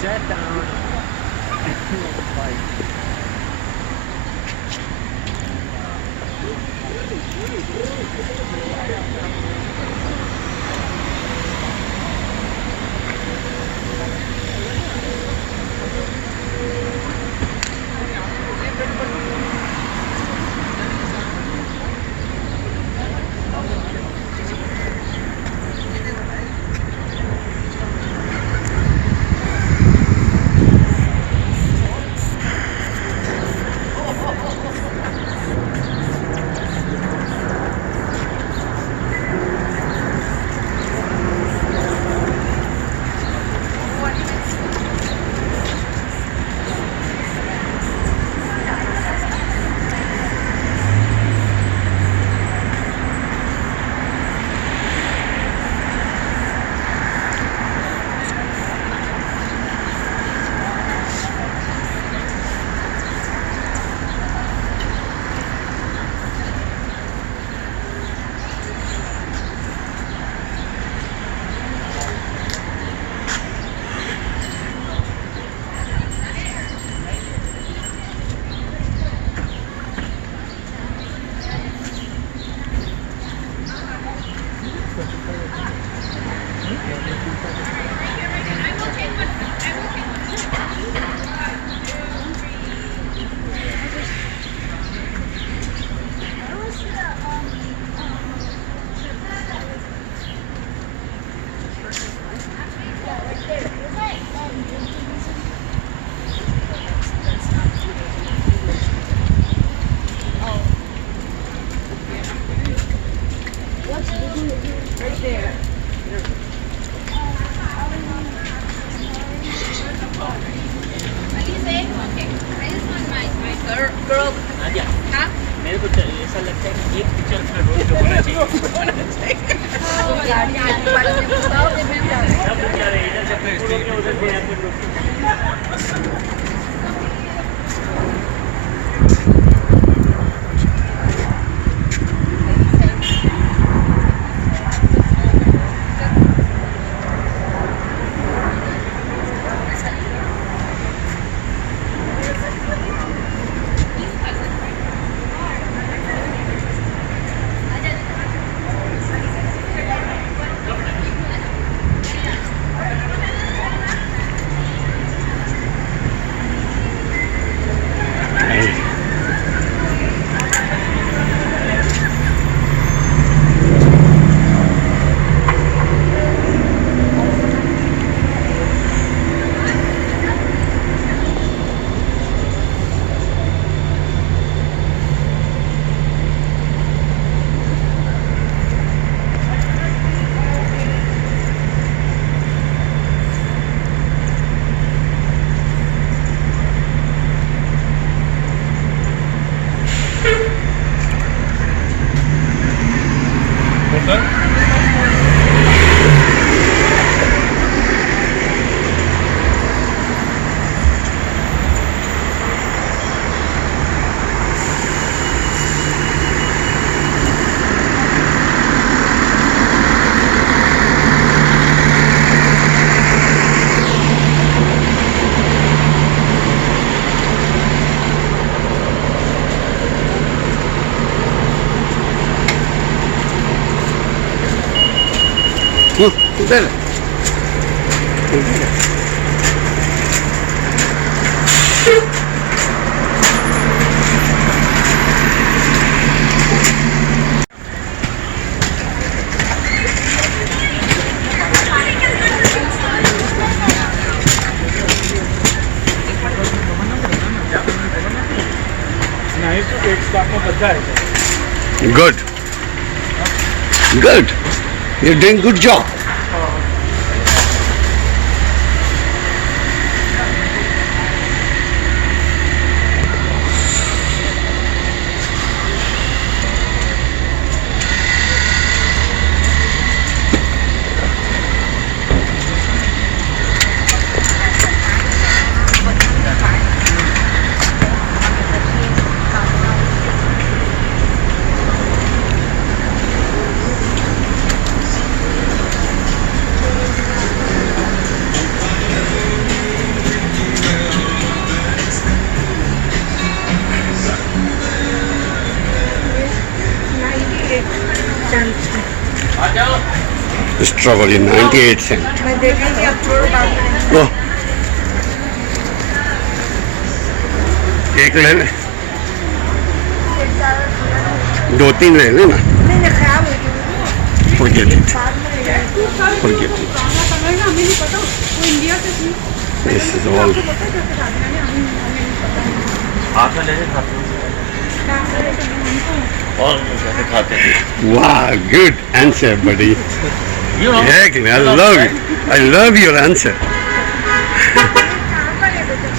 Sat down. Like, मेरे को ऐसा लगता है कि एक पिक्चर में रोज जो होना चाहिए इधर से उधर dale. શું એક સ્ટાફમાં બધા છે. Good. Good. You're doing good job. Strawberry 98 cents. मैं देखेंगे अब छोड़ो बात करेंगे. Oh. एक ले ले, दो तीन ले लेना. नहीं नहीं खराब हो गई. Forget it. बाद में ले जाएंगे. Forget it. खाना पड़ेगा हमें नहीं पता वो इंडिया से थी. This is all. आपको पता है कैसे खाते हैं हमें नहीं पता. हाथ में लेके खाते हैं काम करे तो हमको और कैसे खाते हैं Wow, good answer, buddy. You know, Exactly. I love it. I love your answer. कहाँ पर है बेटा.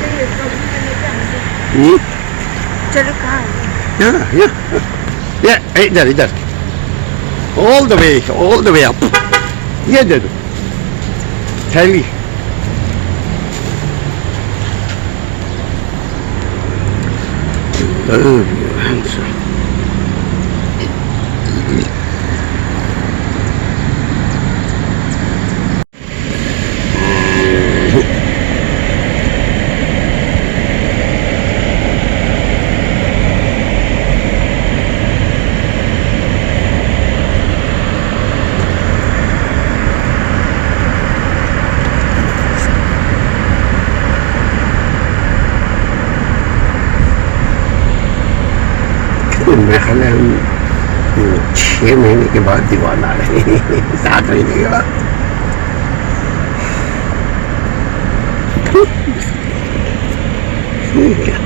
चलिए, शॉपिंग करने के आएंगे. Hmm? चलो कहाँ है. Yeah, yeah. Yeah, idhar, idhar. All the way up. ये दे दो. थैली. Love your answer. मैं ख्याल है हम 6 महीने के बाद दीवान आ रहे हैं. 7 महीने के बाद. ठीक है.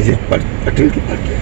Is it Patel ki party?